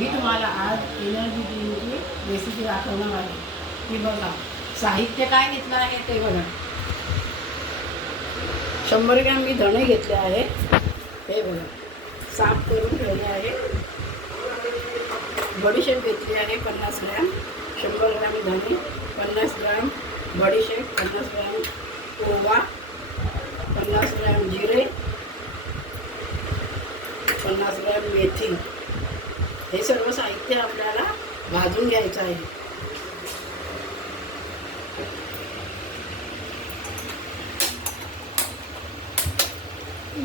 मी तुम्हाला आज energy ड्रिंकची recipe दाखवणार आहे. की बघा साहित्य काय घेतलं आहे ते बघा. 100 ग्रॅम मी धणे घेतले आहे. हे बघा साफ करून ठेवले आहे. बडीशेप घेतली आहे 50 ग्रॅम. 100 ग्रॅम धणे, 50 ग्रॅम बडीशेप, 50 ग्रॅम ओवा, 50 ग्रॅम जिरे, 50 ग्रॅम मेथी. हे सर्व साहित्य आपल्याला भाजून घ्यायचं आहे.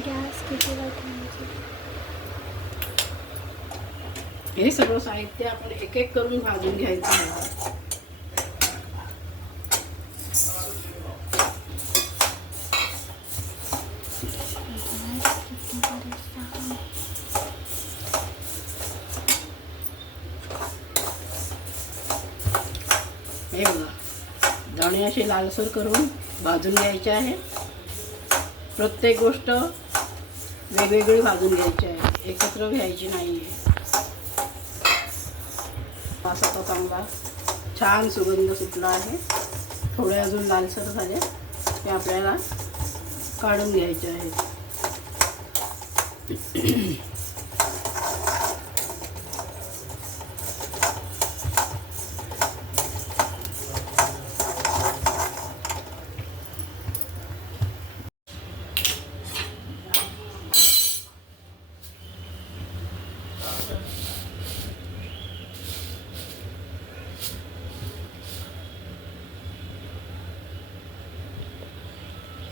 गॅस कितीला ठेवायचं? हे सर्व साहित्य आपण एक एक करून भाजून घ्यायचं आहे. हे बघा धणे असे लालसर करून भाजून घ्यायचे आहे. प्रत्येक गोष्ट वेगवेगळी भाजून घ्यायची आहे, एकत्र घ्यायची नाही आहे. असा चांगला छान सुगंध सुटला आहे. थोडे अजून लालसर झाले ते आपल्याला काढून घ्यायचे आहेत.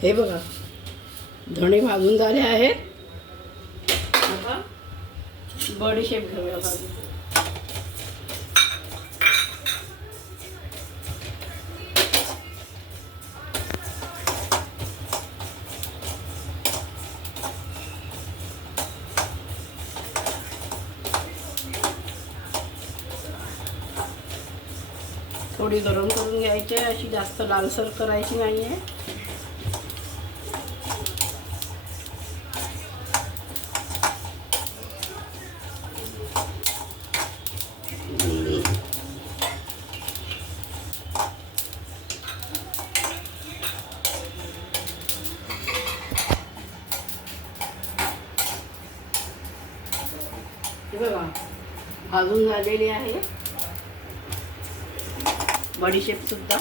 हे बघा धणे भाजून झाले आहेत. आता बडीशेप घेऊया भाजून. थोडी गरम करून घ्यायची आहे, अशी जास्त लालसर करायची नाही आहे. बघा भाजून झालेली आहे. बडीशेप सुद्धा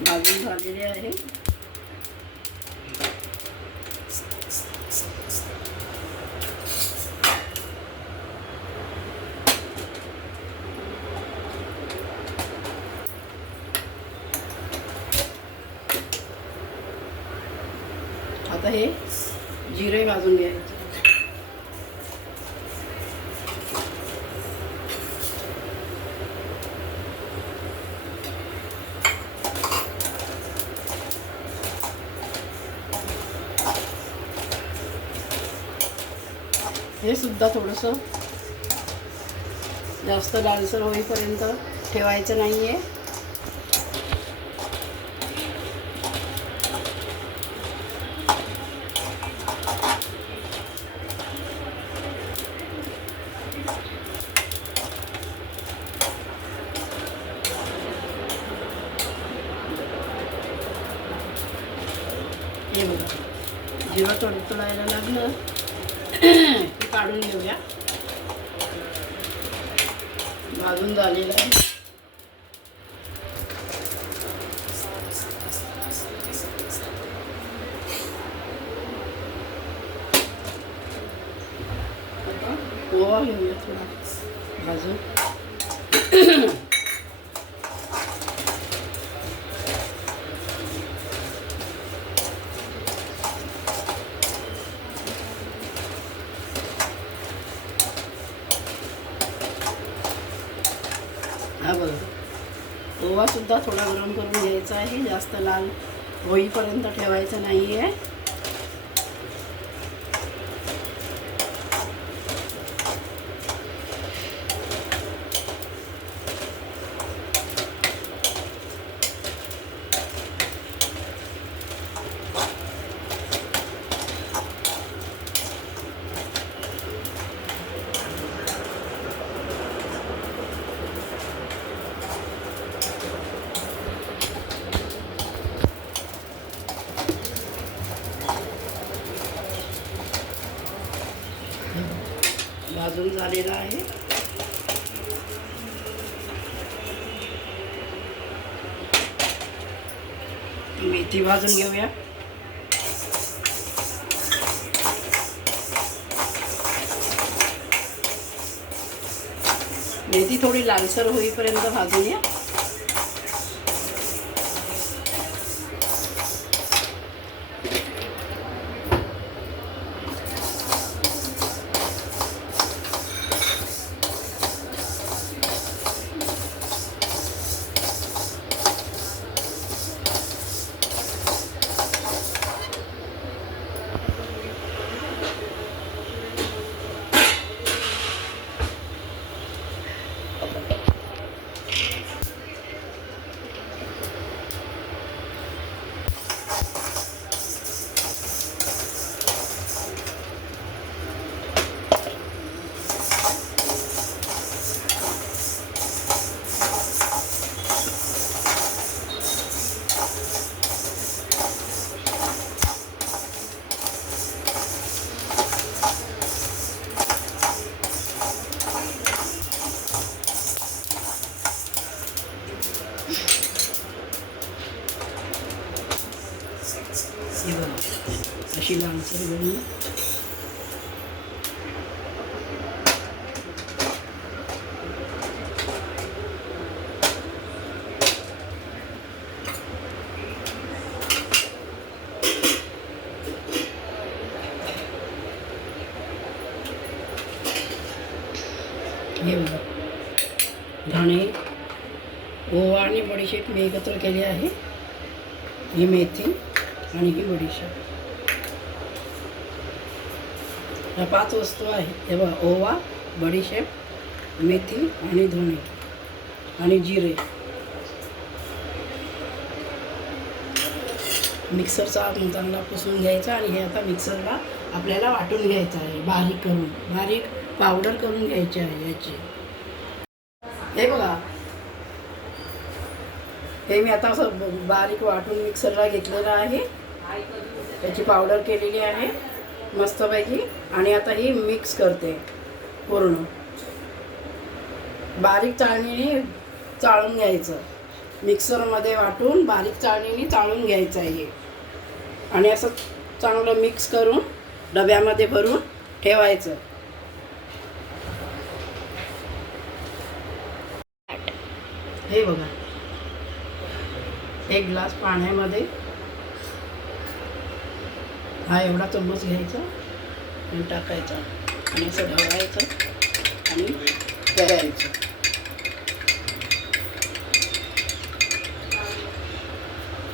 भाजून झालेली आहे. आता हे जिरे भाजून घ्यायचे. हे सुद्धा थोडंसं जास्त लालसर होईपर्यंत ठेवायचं नाही आहे. हे बघा जिरं तडतडायला लागलं काढून घेऊया. भाजून झालेलं आहे. आता ओवा घेऊया थोडा भाजून. हा बघा ओवा सुद्धा थोडा गरम करून घ्यायचा आहे. जास्त लाल होईपर्यंत ठेवायचं नाही आहे. भाजून झालेला आहे. मेथी भाजून घेऊया. मेथी थोडी लालसर होईपर्यंत भाजूया. अशी लालसर बनवून हे बघा. धणे, ओवा आणि बडीशेप मी एकत्र केले आहे. ही मेथी आणि ही बडीशेप, ह्या 5 वस्तू आहेत. हे बघा, ओवा, बडीशेप, मेथी आणि धणे आणि जिरे. मिक्सरचा चांगला पुसून घ्यायचा आणि हे आता मिक्सरला आपल्याला वाटून घ्यायचं आहे. बारीक करून, बारीक पावडर करून घ्यायची आहे याची. हे बघा, हे मी आता असं बारीक वाटून मिक्सरला घेतलेलं आहे. त्याची पावडर केलेली आहे मस्तपैकी. आणि आता ही मिक्स करते पूर्ण. बारीक चाळणीने चाळून घ्यायचं. मिक्सरमध्ये वाटून बारीक चाळणीने चाळून घ्यायचं आहे. आणि असं चांगलं मिक्स करून डब्यामध्ये भरून ठेवायचं. हे बघा, 1 ग्लास पाण्यामध्ये हा एवढा चम्मच घ्यायचा आणि टाकायचा आणि असं ढवळायचं आणि प्यायचं.